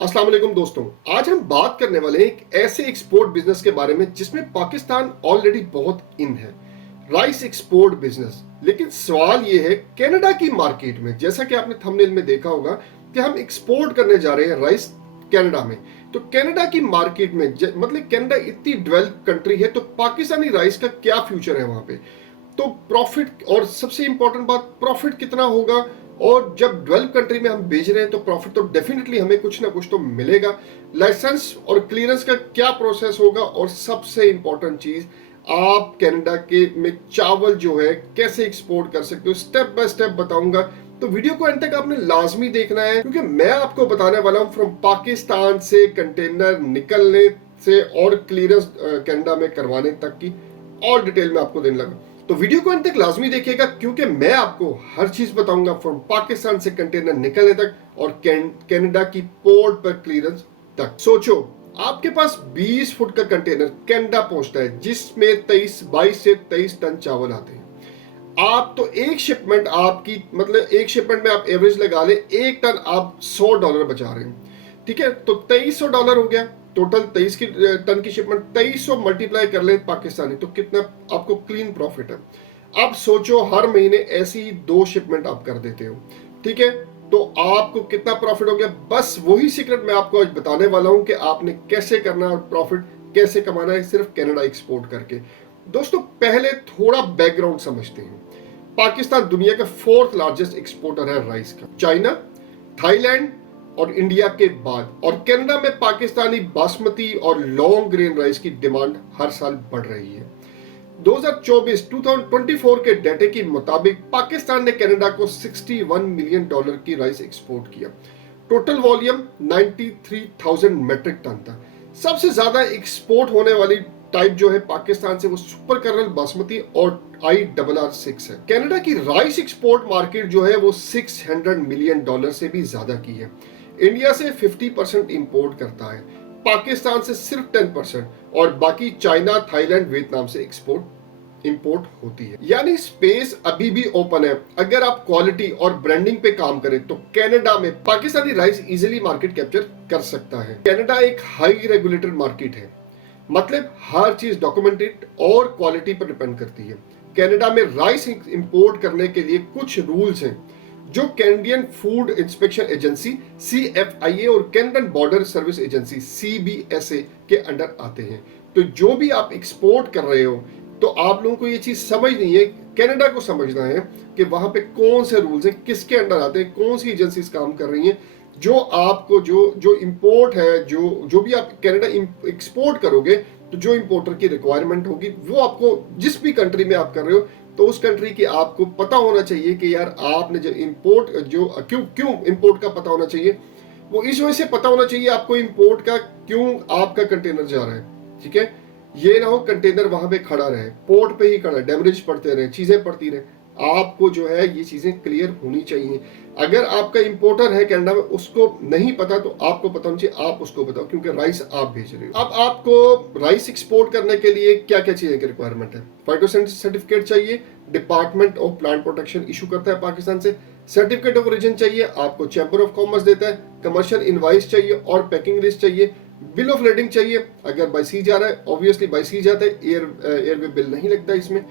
अस्सलाम वालेकुम दोस्तों, आज हम बात करने वाले हैं एक ऐसे एक्सपोर्ट बिजनेस के बारे में जिसमें पाकिस्तान ऑलरेडी बहुत इन है, राइस एक्सपोर्ट बिजनेस। लेकिन सवाल ये है कनाडा की मार्केट में, जैसा कि आपने थंबनेल में देखा होगा कि हम एक्सपोर्ट करने जा रहे हैं राइस कनाडा में। तो कनाडा की मार्केट में मतलब कनाडा इतनी डेवलप कंट्री है, तो पाकिस्तानी राइस का क्या फ्यूचर है वहां पे। तो प्रॉफिट, और सबसे इंपॉर्टेंट बात, प्रॉफिट कितना होगा। और जब डेवलप कंट्री में हम भेज रहे हैं तो प्रॉफिट तो डेफिनेटली हमें कुछ ना कुछ तो मिलेगा। लाइसेंस और क्लियरेंस का क्या प्रोसेस होगा, और सबसे इंपॉर्टेंट चीज, आप कनाडा के में चावल जो है कैसे एक्सपोर्ट कर सकते हो, स्टेप बाय स्टेप बताऊंगा। तो वीडियो को एंड तक आपने लाजमी देखना है, क्योंकि मैं आपको बताने वाला हूं फ्रॉम पाकिस्तान से कंटेनर निकलने से और क्लियरेंस कनाडा में करवाने तक की और डिटेल में आपको देने लगा। तो वीडियो को अंत तक लाजमी देखिएगा, क्योंकि मैं आपको हर चीज बताऊंगा फ्रॉम पाकिस्तान से कंटेनर निकलने तक और कनाडा की पोर्ट पर क्लियरेंस तक। सोचो, आपके पास 20 फुट का कंटेनर कनाडा पहुंचता है जिसमें 22 से 23 टन चावल आते हैं। आप तो एक शिपमेंट आपकी, मतलब एक शिपमेंट में आप एवरेज लगा ले, एक टन आप $100 बचा रहे हैं। ठीक है, तो $2300 हो गया टोटल। 23 की टन की शिपमेंट, 2300 मल्टीप्लाई कर ले पाकिस्तानी, तो कितना आपको क्लीन प्रॉफिट है। अब सोचो, हर महीने ऐसी 2 शिपमेंट आप कर देते हो, ठीक है, तो आपको कितना प्रॉफिट हो गया। बस वही सीक्रेट मैं आपको आज बताने वाला हूं कि आपने कैसे करना है और प्रॉफिट कैसे कमाना है सिर्फ कनाडा एक्सपोर्ट करके। दोस्तों, पहले थोड़ा बैकग्राउंड समझते हैं। पाकिस्तान दुनिया का 4th लार्जेस्ट एक्सपोर्टर है राइस का, चाइना, थाईलैंड और इंडिया के बाद। और कनाडा में पाकिस्तानी बासमती और लॉन्ग ग्रेन राइस की डिमांड हर साल बढ़ रही है। 2024 के डेटे के मुताबिक पाकिस्तान ने कनाडा को $61 मिलियन की राइस एक्सपोर्ट किया। टोटल वॉल्यूम 93,000 मेट्रिक टन था। सबसे ज्यादा एक्सपोर्ट होने वाली टाइप जो है पाकिस्तान से वो सुपर कर्नल बासमती और IRR6 है। कनाडा की राइस एक्सपोर्ट मार्केट जो है वो $600 मिलियन से भी ज्यादा की है। इंडिया से 50% इंपोर्ट करता है, पाकिस्तान से सिर्फ 10%, और बाकी चाइना, थाईलैंड, वियतनाम से एक्सपोर्ट इंपोर्ट होती है। यानी स्पेस अभी भी ओपन है। अगर आप क्वालिटी और ब्रांडिंग पे काम करें तो कनाडा में Pakistani rice easily market capture कर सकता है। कनाडा एक हाई रेगुलेटेड मार्केट है, मतलब हर चीज डॉक्यूमेंटेड और क्वालिटी पर डिपेंड करती है। कनाडा में राइस इंपोर्ट करने के लिए कुछ रूल्स हैं जो Canadian food inspection agency CFIA और Canadian border service agency CBSA के अंडर आते हैं। तो जो भी आप एक्सपोर्ट कर रहे हो, तो आप लोगों को ये चीज समझनी है, कनाडा को समझना है कि वहां पे कौन से रूल्स हैं, किसके अंडर आते हैं, कौन सी एजेंसीज काम कर रही हैं। जो आपको जो इंपोर्ट है, जो भी आप कनाडा एक्सपोर्ट करोगे, तो जो इंपोर्टर की रिक्वायरमेंट होगी वो आपको, जिस भी कंट्री में आप कर रहे हो, तो उस कंट्री की आपको पता होना चाहिए कि यार आपने जो इंपोर्ट, जो क्यों इंपोर्ट का पता होना चाहिए। वो इस वजह से पता होना चाहिए आपको इंपोर्ट का, क्यों आपका कंटेनर जा रहा है। ठीक है, ये ना हो कंटेनर वहां पे खड़ा रहे, पोर्ट पे ही खड़ा, डैमेज पड़ते रहे, चीजें पड़ती रहे। आपको जो है ये चीजें क्लियर होनी चाहिए। अगर आपका इंपोर्टर है कनाडा में, उसको नहीं पता तो आपको पता होना चाहिए, आप उसको बताओ, क्योंकि राइस आप भेज रहे हो। अब आपको राइस एक्सपोर्ट करने के लिए क्या क्या चीजें की रिक्वायरमेंट है। फाइटोसैनिटरी सर्टिफिकेट चाहिए, department of plant protection issue करता है पाकिस्तान से। सर्टिफिकेट ऑफ ओरिजिन चाहिए, आपको चैम्बर ऑफ कॉमर्स देता है। कमर्शियल इनवाइस चाहिए और पैकिंग लिस्ट चाहिए। बिल ऑफ लेडिंग चाहिए, अगर बाय सी जा रहा है, ऑब्वियसली बाय सी जाता है, एयरवे बिल नहीं लगता इसमें,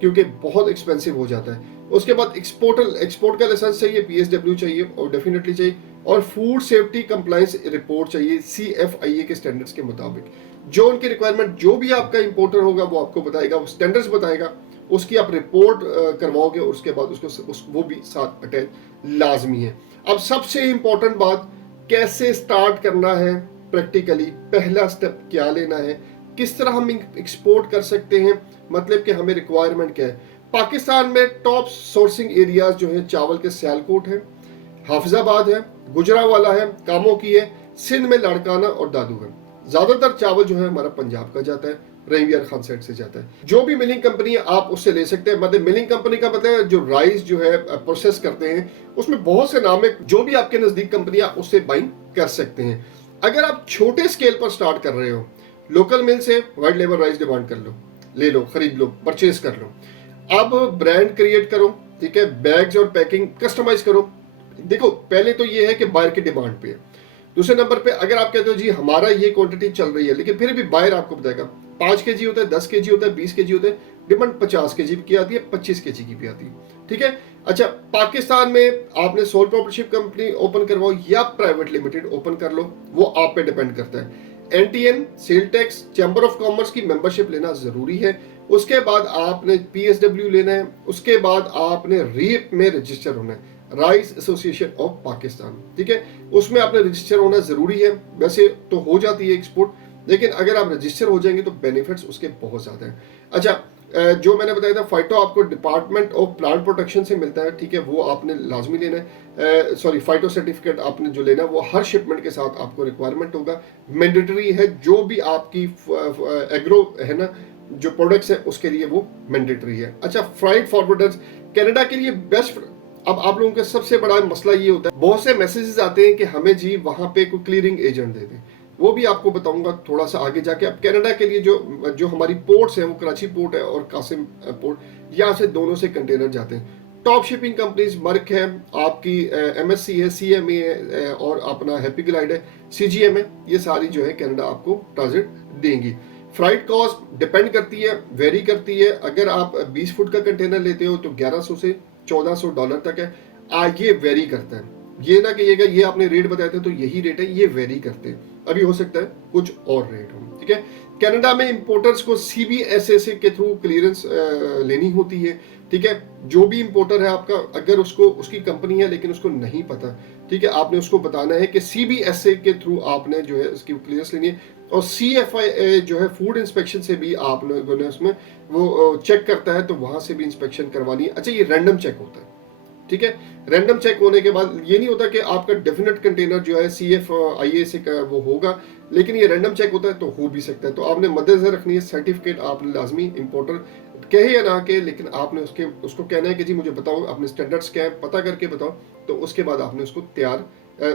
क्योंकि बहुत एक्सपेंसिव हो जाता है। उसके बाद एक्सपोर्ट का लाइसेंस चाहिए, PSW चाहिए और डेफिनेटली चाहिए, और फूड सेफ्टी कंप्लायंस रिपोर्ट चाहिए CFIA के स्टैंडर्ड्स के मुताबिक। जो उनकी रिक्वायरमेंट, जो भी आपका इंपोर्टर होगा वो आपको बताएगा, वो स्टैंडर्ड्स बताएगा, उसकी आप रिपोर्ट करवाओगे, उसके बाद वो भी साथ अटैच लाजमी है। अब सबसे इंपॉर्टेंट बात, कैसे स्टार्ट करना है प्रैक्टिकली, पहला स्टेप क्या लेना है, किस तरह हम एक्सपोर्ट कर सकते हैं, मतलब कि हमें रिक्वायरमेंट क्या है। पाकिस्तान में टॉप सोर्सिंग एरियाज जो है चावल के सियालकोट है, हाफिजाबाद है, गुजरावाला है, कामों की है, सिंध में लाड़काना और दादू है। ज्यादातर चावल जो है हमारा पंजाब का जाता है, रहीवियार खान साइड से जाता है। जो भी मिलिंग कंपनी है आप उससे ले सकते हैं। मतलब मिलिंग कंपनी का मतलब जो राइस जो है प्रोसेस करते हैं, उसमें बहुत से नाम है। जो भी आपके नजदीक कंपनियां उससे बाइंग कर सकते हैं। अगर आप छोटे स्केल पर स्टार्ट कर रहे हो, लोकल मिल से वाइट लेबर राइस डिमांड कर लो, ले लो, खरीद लो, परचेज कर लो। अब ब्रांड क्रिएट करो, ठीक है, बैग्स और पैकिंग कस्टमाइज करो। देखो, पहले तो ये है कि बायर की डिमांड पे है। दूसरे नंबर पे अगर आप कहते हो जी हमारा ये क्वांटिटी चल रही है, लेकिन फिर भी बायर आपको बताएगा 5 kg होता है, 10 kg होता है, 20 kg होता है, डिमांड 50 kg की आती है, 25 kg की भी आती है, ठीक है। अच्छा, पाकिस्तान में आपने सोल प्रोप्राइटरशिप कंपनी ओपन करवाओ या प्राइवेट लिमिटेड ओपन कर लो, वो आप पे डिपेंड करता है। NTN, sale tax, chamber of commerce की मेंबरशिप लेना जरूरी है। उसके बाद आपने पीएसडब्ल्यू लेना है, उसके बाद आपने रीप में रजिस्टर होना है, राइस एसोसिएशन ऑफ पाकिस्तान, ठीक है, उसमें आपने रजिस्टर होना जरूरी है। वैसे तो हो जाती है एक्सपोर्ट, लेकिन अगर आप रजिस्टर हो जाएंगे तो बेनिफिट्स उसके बहुत ज्यादा हैं। अच्छा, जो मैंने बताया था फाइटो आपको डिपार्टमेंट ऑफ प्लांट प्रोटेक्शन से मिलता है, ठीक है, वो आपने लाजमी लेना है। सॉरी, फाइटो सर्टिफिकेट आपने जो लेना है वो हर शिपमेंट के साथ आपको रिक्वायरमेंट होगा, मैंडेटरी है। जो भी आपकी एग्रो है ना, जो प्रोडक्ट्स है उसके लिए वो मैंडेटरी है। अच्छा, फ्राइट फॉरवर्डर्स कनाडा के लिए बेस्ट। अब आप लोगों का सबसे बड़ा मसला ये होता है, बहुत से मैसेजेस आते हैं कि हमें जी वहां पे कोई क्लियरिंग एजेंट दे दें, वो भी आपको बताऊंगा थोड़ा सा आगे जाके। अब कनाडा के लिए जो हमारी पोर्ट्स हैं, वो कराची पोर्ट है और कासिम पोर्ट, यहाँ से दोनों से कंटेनर जाते हैं। टॉप शिपिंग कंपनीज मर्क है, आपकी एमएससी है, सीएमए है, और अपना हैप्पी ग्लाइड है, सीजीएम है, ये सारी जो है कनाडा आपको ट्रांजिट देंगी। फ्राइट कॉस्ट डिपेंड करती है, वेरी करती है। अगर आप 20 फुट का कंटेनर लेते हो तो 1100 से $1400 तक है। ये वेरी करता है, ये ना कहिएगा ये आपने रेट बताए थे तो यही रेट है, ये वेरी करते हैं। अभी हो सकता है कुछ और रेट हो, ठीक है। कनाडा में इंपोर्टर्स को सीबीएसए के थ्रू क्लियरेंस लेनी होती है, ठीक है। जो भी इंपोर्टर है आपका, अगर उसको उसकी कंपनी है लेकिन उसको नहीं पता, ठीक है, आपने उसको बताना है कि सीबीएसए के थ्रू आपने जो है उसकी क्लियरेंस लेनी है। और सीएफआई जो है फूड इंस्पेक्शन से भी आप लोगों ने उसमें वो चेक करता है, तो वहां से भी इंस्पेक्शन करवानी है। अच्छा, ये रैंडम चेक होता है, ठीक है। रैंडम चेक होने के बाद ये नहीं होता कि आपका डेफिनेट कंटेनर जो है CFIA से वो होगा, लेकिन ये रैंडम चेक होता है तो हो भी सकता है। तो आपने मद्देनजर रखनी है, सर्टिफिकेट आपने लाजमी इंपोर्टर कहे या ना के, लेकिन आपने उसको कहना है कि जी मुझे बताओ अपने स्टैंडर्ड्स क्या है, पता करके बताओ। तो उसके बाद आपने उसको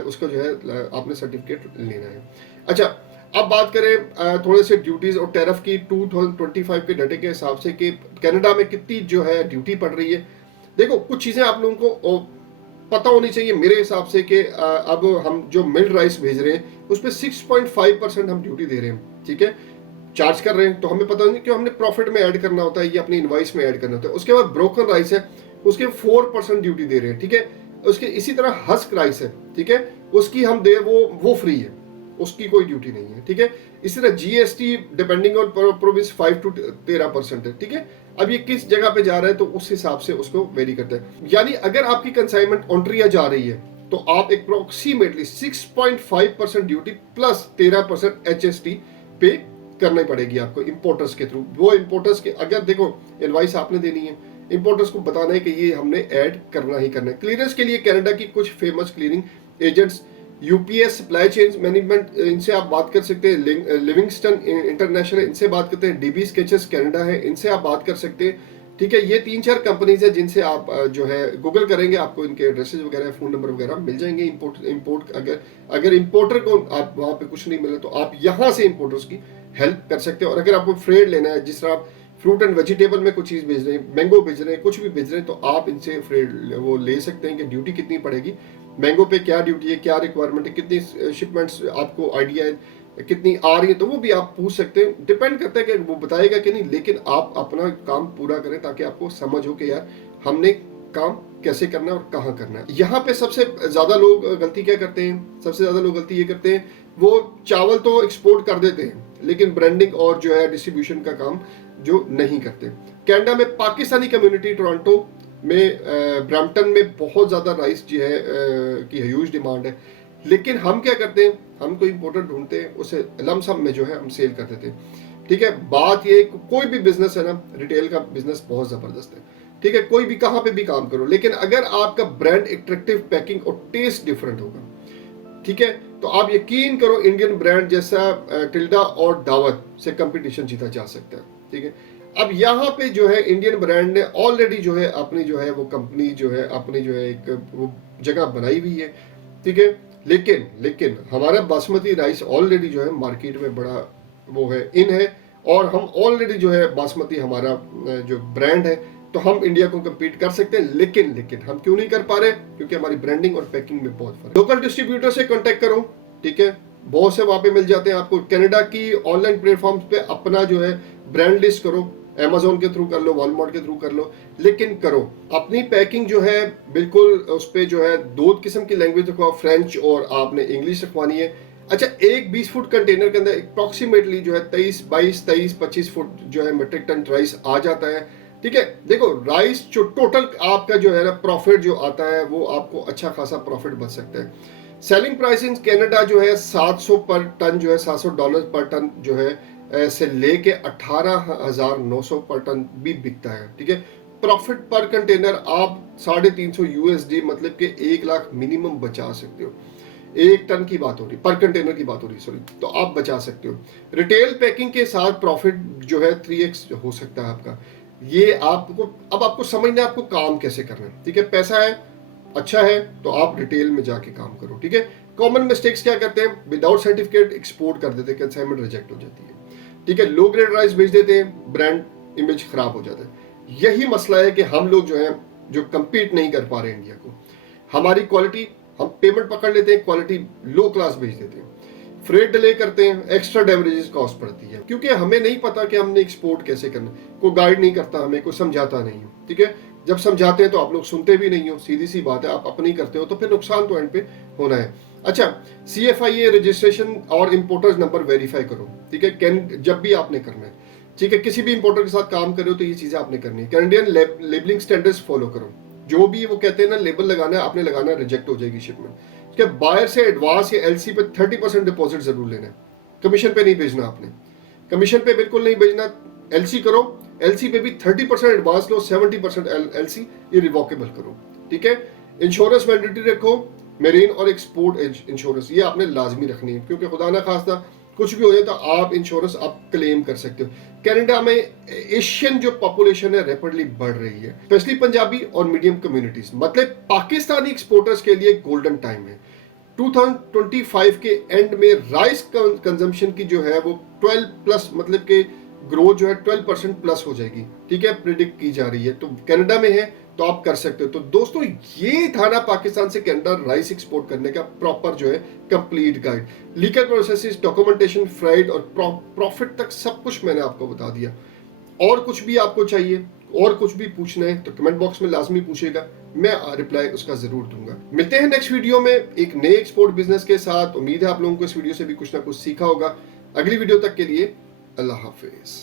उसको जो है आपने सर्टिफिकेट लेना है। अच्छा, अब बात करें थोड़े से ड्यूटीज और टैरिफ की 2025 के डाटे के हिसाब से कि कनाडा में कितनी जो है ड्यूटी पड़ रही है। देखो, कुछ चीजें आप लोगों को पता होनी चाहिए मेरे हिसाब से कि अब हम जो मिल्ड राइस भेज रहे हैं उस पर 6.5% हम ड्यूटी दे रहे हैं, ठीक है, चार्ज कर रहे हैं। तो हमें पता नहीं कि हमने प्रॉफिट में ऐड करना होता है या अपनी इनवाइस में ऐड करना होता है। उसके बाद ब्रोकन राइस है, उसके 4% ड्यूटी दे रहे हैं, ठीक है। उसके इसी तरह हस्क राइस है, ठीक है, उसकी हम दे वो फ्री है, उसकी कोई ड्यूटी नहीं है, ठीक है। इसी तरह GST depending on province 5 to 13% है, ठीक है। अब ये किस जगह पे जा रहा है तो उस हिसाब से उसको वेरी करता है। यानी अगर आपकी कंसाइनमेंट ऑन्ट्रिया जा रही है तो आप अप्रोक्सीमेटली 6.5% ड्यूटी प्लस 13% HST पे करनी पड़ेगी आपको इंपोर्टर्स के थ्रू। वो इंपोर्टर्स के अगर देखो इनवाइस आपने देनी है, इंपोर्टर्स को बताना है कि ये हमने ऐड करना ही करना है। क्लियरेंस के लिए कनाडा की कुछ famous clearing agents, UPS supply chain management, इनसे आप बात कर सकते हैं। लिविंगस्टन इंटरनेशनल, इनसे बात करते हैं। डीबी स्केचेस कनाडा है, इनसे आप बात कर सकते हैं, ठीक है। ये 3-4 कंपनीज है जिनसे आप जो है गूगल करेंगे, आपको इनके एड्रेसेस वगैरह, फोन नंबर वगैरह मिल जाएंगे। इंपोर्ट अगर इंपोर्टर को आप वहां पे कुछ नहीं मिले तो आप यहाँ से इंपोर्टर्स की हेल्प कर सकते हो। और अगर आपको फ्रेड लेना है, जिस तरह आप फ्रूट एंड वेजिटेबल में कुछ चीज भेज रहे हैं, मैंगो भेज रहे हैं, कुछ भी भेज रहे हैं, तो आप इनसे फ्रेड वो ले सकते हैं कि ड्यूटी कितनी पड़ेगी, मैंगो पे क्या ड्यूटी है, क्या रिक्वायरमेंट है, कितनी शिपमेंट्स आपको आइडिया है, कितनी आ रही है, तो वो भी आप पूछ सकते हैं। डिपेंड करता है कि वो बताएगा कि नहीं, लेकिन आप अपना काम पूरा करें ताकि आपको समझ हो कि यार हमने काम कैसे करना है और कहाँ करना है। यहाँ पे सबसे ज्यादा लोग गलती क्या करते हैं, सबसे ज्यादा लोग गलती ये करते हैं, वो चावल तो एक्सपोर्ट कर देते हैं लेकिन ब्रांडिंग और जो है डिस्ट्रीब्यूशन का काम जो नहीं करते। कनाडा में पाकिस्तानी कम्युनिटी टोरंटो में, ब्रैम्पटन में बहुत ज्यादा राइस जो है की ह्यूज डिमांड है, लेकिन हम क्या करते हैं, हम कोई इंपोर्टर ढूंढते हैं, उसे लमसम में जो है हम सेल कर देते हैं, ठीक है। बात ये कोई भी बिजनेस है ना, रिटेल का बिजनेस बहुत जबरदस्त है, ठीक है, कोई भी कहां पे भी काम करो, लेकिन अगर आपका ब्रांड एट्रैक्टिव, पैकिंग और टेस्ट डिफरेंट होगा, ठीक है, तो आप यकीन करो इंडियन ब्रांड जैसा टिल्डा और दावत से कंपटीशन जीता जा सकता है, ठीक है। अब यहाँ पे जो है इंडियन ब्रांड ने ऑलरेडी जो है अपनी जो है वो कंपनी जो है अपनी जो है एक वो जगह बनाई हुई है, ठीक है। लेकिन हमारा बासमती राइस ऑलरेडी जो है मार्केट में बड़ा वो है इन है, और हम ऑलरेडी जो है बासमती हमारा जो ब्रांड है, तो हम इंडिया को कम्पीट कर सकते हैं। लेकिन हम क्यों नहीं कर पा रहे, क्योंकि हमारी ब्रांडिंग और पैकिंग में बहुत फर्क। लोकल डिस्ट्रीब्यूटर से कांटेक्ट करो, ठीक है, बहुत से वहां पे मिल जाते हैं आपको। कनाडा की ऑनलाइन प्लेटफॉर्म्स पे अपना जो है ब्रांड लिस्ट करो, अमेजोन के थ्रू कर लो, वॉलमार्ट के थ्रू कर लो, लेकिन करो अपनी पैकिंग जो है बिल्कुल उस पे जो है दो किस्म की लैंग्वेज रखवाओ, फ्रेंच और आपने इंग्लिश रखवानी है। अच्छा, एक 20 फुट कंटेनर के अंदर अप्रोक्सीमेटली जो है 23 फुट जो है मेट्रिक टन राइस आ जाता है। ठीक है, देखो राइस जो टोटल आपका जो है ना प्रॉफिट जो आता है वो आपको अच्छा खासा प्रॉफिट बच सकता है। सेलिंग प्राइस इन कनाडा जो है 700 पर टन जो है $700 पर टन जो है से लेके 18,900 पर टन भी बिकता है। ठीक है, प्रॉफिट पर कंटेनर आप 350 USD मतलब के 1 लाख मिनिमम बचा सकते हो। 1 टन की बात हो रही, पर कंटेनर की बात हो रही, सॉरी, तो आप बचा सकते हो। रिटेल पैकिंग के साथ प्रॉफिट जो है 3x हो सकता है आपका। ये आपको अब आपको समझना है आपको काम कैसे करना है। ठीक है, पैसा है, अच्छा है, तो आप रिटेल में जाके काम करो। ठीक है, कॉमन मिस्टेक्स क्या करते हैं, विदाउट सर्टिफिकेट एक्सपोर्ट कर देते हैं, कंसाइनमेंट रिजेक्ट हो जाती है। ठीक है, लो ग्रेड राइस भेज देते हैं, ब्रांड इमेज खराब हो जाता है। यही मसला है कि हम लोग जो है जो compete नहीं कर पा रहे इंडिया को। हमारी क्वालिटी, हम पेमेंट पकड़ लेते हैं, क्वालिटी लो क्लास भेज देते हैं, फ्रेट डिले करते हैं, एक्स्ट्रा डेवरेजेस कॉस्ट पड़ती है, क्योंकि हमें नहीं पता कि हमने एक्सपोर्ट कैसे करना, कोई गाइड नहीं करता हमें, कोई समझाता नहीं है। ठीक है, जब समझाते हैं तो आप लोग सुनते भी नहीं हो, सीधी सी बात है, आप अपनी करते हो तो फिर नुकसान तो एंड पे होना है। अच्छा, CFIA रजिस्ट्रेशन और इंपोर्टर्स नंबर वेरीफाई करो। ठीक है, जब भी आपने करना है, ठीक है, किसी भी इंपोर्टर के साथ काम कर रहे हो तो ये चीजें आपने करनी है। कैनेडियन लेबलिंग स्टैंडर्ड्स फॉलो करो, जो भी वो कहते हैं ना लेबल लगाना है आपने लगाना, रिजेक्ट हो जाएगी शिपमेंट। ठीक है, बायर से एडवांस या LC पे 30% डिपॉजिट जरूर लेना है, कमीशन पे नहीं भेजना आपने, कमीशन पे बिल्कुल नहीं भेजना। LC करो, LC पे भी 30% एडवांस लो, 70% LC ये रिवॉकेबल करो। ठीक है, इंश्योरेंस मैंडेटरी रखो, मेरीन और एक्सपोर्ट इंश्योरेंस ये आपने लाजमी रखनी है, क्योंकि खुदा ना खास्ता कुछ भी हो जाए तो आप इंश्योरेंस आप क्लेम कर सकते हो। कनाडा में एशियन जो पॉपुलेशन है रैपिडली बढ़ रही है, स्पेशली पंजाबी और मीडियम कम्युनिटीज, मतलब पाकिस्तानी एक्सपोर्टर्स के लिए गोल्डन टाइम है। 2025 के एंड में राइस कंजम्पशन की जो है वो 12 प्लस मतलब के ग्रोथ जो है 12% प्लस हो जाएगी। ठीक है, प्रिडिक्ट की जा रही है, तो कनाडा में है तो आप कर सकते हो। तो दोस्तों ये था ना पाकिस्तान से कनाडा राइस एक्सपोर्ट करने का प्रॉपर जो है complete guide, legal process, documentation, fried और प्रॉफिट तक सब कुछ मैंने आपको बता दिया। और कुछ भी आपको चाहिए और कुछ भी पूछना है तो कमेंट बॉक्स में लाजमी पूछेगा, मैं रिप्लाई उसका जरूर दूंगा। मिलते हैं नेक्स्ट वीडियो में एक नए एक्सपोर्ट बिजनेस के साथ। उम्मीद है आप लोगों को इस वीडियो से भी कुछ ना कुछ सीखा होगा। अगली वीडियो तक के लिए अल्लाह हाफिज।